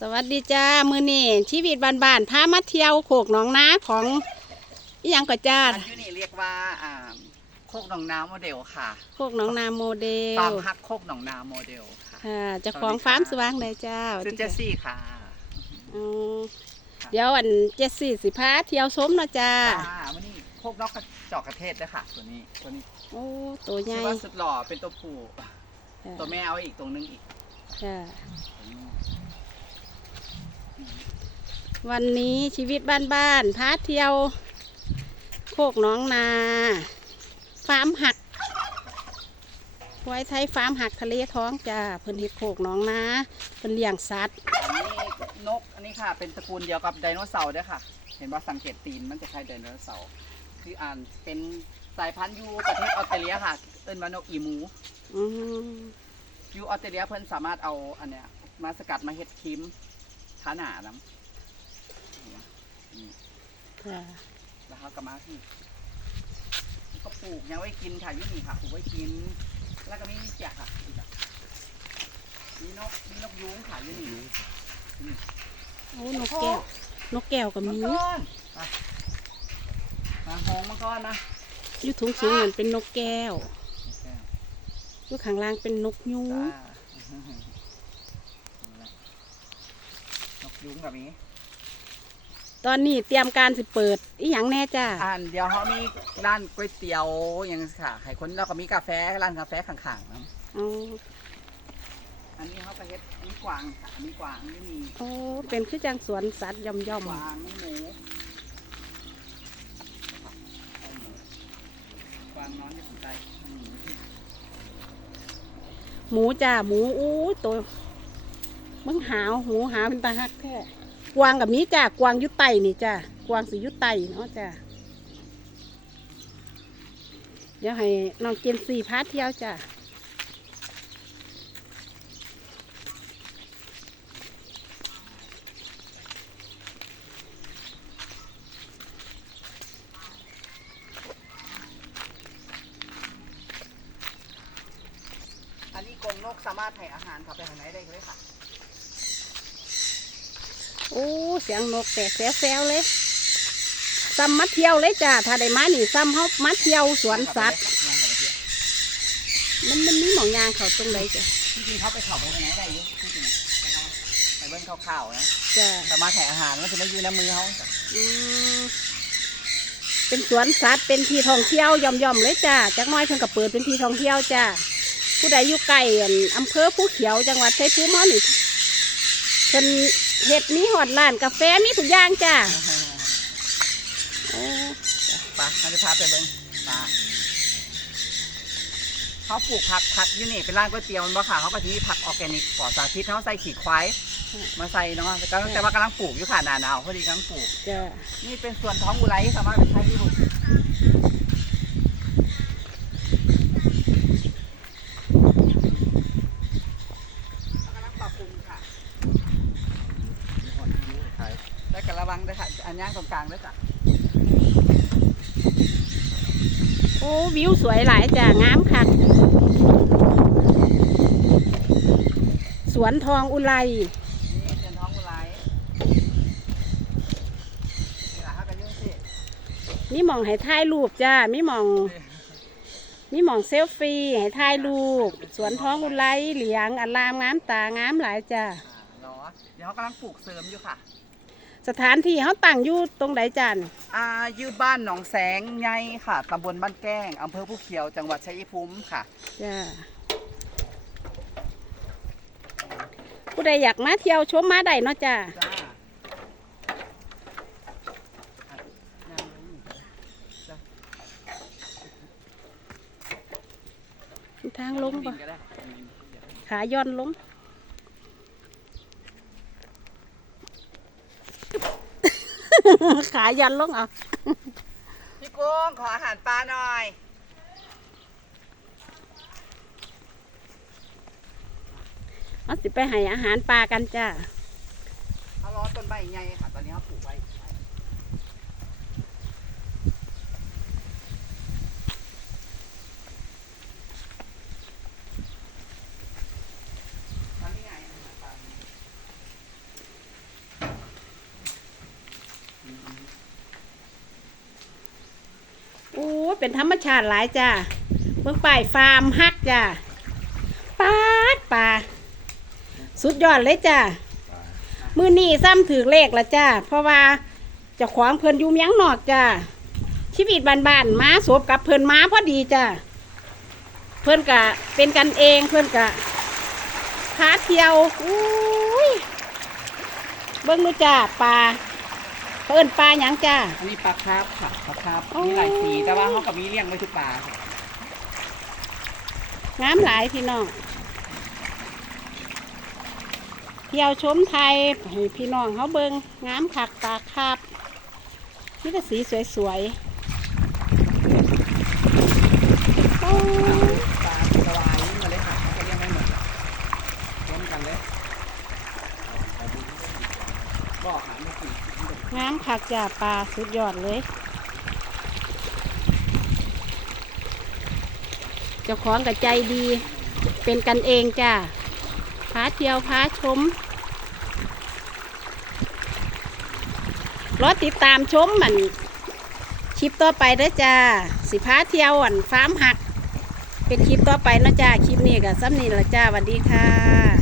สวัสดีจ้ามือนี่ชีวิตบ้านๆพามาเที่ยวโขกหนองนาของอิหยังก็จ้าอันที่นี่เรียกว่าอ่าโคกหนองนาโมเดลค่ะโขกหนองนาโมเดฟาลร์มฮักโคกหนองนาโมเดลค่ะค่ะเจะของฟาร์มสว่างเลยจ้าชื่อเจสซี่ค่ะอืมเดี๋ยวอันเจสซี่สิพาเที่ยวชมเนาะจ้าจ้าวันนี้โคกนอกกระจอกกระเทศด้วยค่ะ ตัวนี้ตัวนี้โอ้ตัวใหชื่ญ่อว่าสุดหล่อเป็นตัวผู้ค่ะตัวแม่เอาอีกตัวหนึงอีกค่ะวัน นี้ชีวิตบ้านๆพาเที่ยว โคกหน้องนาฟาร์มหักไว้ไทยฟาร์มหักทะเลท้องจ้าเพิ่นเฮ็ดโคกหน้องนาเพิ่นเลี้ยงสัตว์อันนี้นกอันนี้ค่ะ เป็นตระกูลเดียวกับไดโนเสาร์ด้วยค่ะ เห็นว่าสังเกตตีนมันจะคล้ายไดโนเสาร์คืออ่านเป็นสายพันธุ์อยูประเทศออสเตรเลียค่ะ เอิ้นว่านกอีมูอืมอยูออสเตรเลียเพิ่นสามารถเอาอันเนี้ยมาสกัดมาเฮ็ดครีมทาหนาน้ำนี่ ค่ะแล้วเขาก็มาที่ก็ปลูกยังไว้กินค่ะอยุ่นี่ค่ะปลูกไว้กิน แล้วก็มีแจกค่ะอีกอะมีนกมีนกยุงค่ะอยุ่นี่โอ้นกแก้วนกแก้วก็มังมีกรไปมาหงมังกรนะอยู่ถุงสูงเหมือนเป็นนกแก้วอยู่ข้างล่างเป็นนกยูงจ้านกยุงแบบนี้ ตอนนี้เตรียมการสิเปิดอีหยังแน่จ้าอ่านเดี๋ยวเขามีร้านก๋วยเตี๋ยวอย่างค่ะให้คนแล้วก็มีกาแฟร้านกาแฟข้างๆนะอ๋ออันนี้เขาก็เฮ็ดอันนี้กวางค่ะอันนี้กวางนี่มีโอ้เป็นคือจังสวนสัตว์ย่อมย่อมกวางนี่หมูกวางนอนอยู่ข้างใต้อืมๆหมูจ้าหมูอู้ตัวมึงหาวหูหาวเป็นตาฮักแท้ กวางกับมีจ้ากวางยุไตนี่จ้ากวางสิอยุไตเนาะจ้าเดี๋ยวให้น้องเจนสี่พาเที่ยวจ้าอันนี้กรงนกสามารถให้อาหารเขาไปทางไหนได้เลยค่ะ โอ้เสียงนกแตกแซวๆเลยซ้ำมาเที่ยวเลยจ้าถ้าได้มานี่ซ้ำเฮามาเที่ยวสวนสัตว์ มันมันมีหมองยางเขาตรงไหนจ้ะจริงๆเขาไปเขาไปทางไหนได้อยุ่จริงๆไปเบิ้งข่าวๆนะจ้าสามารถให้อาหารมันจะไม่อยู่ในมือเขาอืมเป็นสวนสัตว์เป็นที่ท่องเที่ยวย่อมๆเลยจ้าจักหน้อยเพิ่นก็เปิดเป็นที่ท่องเที่ยวจ้าผู้ใดอยู่ใกล้อั่นอำเภอผู้เขียวจังหวัดชัยภูมิเฮานี่เพิ่น เฮ็ดมีหอดร้านกาแฟมีทุกอย่างจ้าโอ้ไปเราจะพาไปเบิ้งไปเขาปลูกผักผักอยู่นี่เป็นร้านก๋วยเตี๋ยวมันบ่ค่ะเขาก็จะมีผักออร์แกนิกปลอดสารพิษเขาใส่ขี้ควายมาใส่เนาะแต่ก็แต่ว่ากำลังปลูกอยู่ค่ะหนาหนาวพอดีกำลังปลูกจ้านี่เป็นส่วนท้องอุไรสามารถไปใช้ที่บุกำลังปรับปรุงค่ะได้กระวังด้วยค่ะ อั นย่างตรงกลางด้วยจ้ะโอ้วิวสวยหลายจ้างามคักสวนทองอุไรนี่เป็นท้องอุไรนี่แหละครับกันยุ่งสิมีหมองให้ถ่ายรูปจ้ามีหมองมีหมองเซลฟี่ให้ถ่ายรูป สวนท้องอุไรเหลียงอลามงามตางามหลายจ้าอ่าเหรอเดี๋ยวเขากำลังปลูกเสริมอยู่ค่ะ สถานที่เขาตั้งอยู่ตรงไหนจันอ่าอยู่บ้านหนองแสงไงค่ะตำบลบ้านแก้งอำเภอผู้เขียวจังหวัดชัยภูมิค่ะ จ้าผู้ใดอยากมาเที่ยวชมมาได้เนาะจ้าจ้าทางลงดิปะนก็ได้ขาย้อนลง ขาย้อนลงเอาพี่กุ้งขออาหารปลาหน่อย เอาสิไปให้อาหารปลากันจ้า เขาล้อต้นใบใหญ่ค่ะ ตอนนี้เขาปลูกไว้ตอนนี้ไงอาหารปลา เป็นธรรมชาติหลายจ้าเมืองป่ายฟาร์มฮักจ้าปาดป่าสุดยอดเลยจ้ามือนี่ซ้ำถือเลขละจ้าเพราะว่าจ้าของเพิ่นอยู่เมียงนอกจ้าชีวิตบ้านๆมาสบกับเพิ่นม้าพอดีจ้าเพิ่อนกะเป็นกันเองเพิ่อนกะพาเที่ยวอุ้ยเบิ่งดูจ้าปลา เพิ่นปลาหยังจ้า อันนี้ปลาคาร์ฟค่ะปลาคาร์ฟโอ้มีหลายสีแต่ว่าเขากับมีเลี้ยงไว้ทุกปลาค่ะงามหลายพี่น้องเที่ยวชมไทยให้พี่น้องเขาเบิงงามคักตาคาบนี่ก็สีสวยๆโอ้ย ปลาสวายนี่มาเลยค่ะเขาจะเลี้ยงไว้หมดร่วมกันเลยบอกหาไม่กี่ งามคัก จ้าปลาสุดยอดเลย เจ้าของกับใจดี เป็นกันเองจ้าพาเที่ยวพาชมรอติดตามชมมันคลิปต่อไปเด้อจ้า สิพาเที่ยวอันฟาร์มหัก เป็นคลิปต่อไปนะจ้า คลิปนี้กับซ้ำนี่ละจ้าสวัสดีค่ะ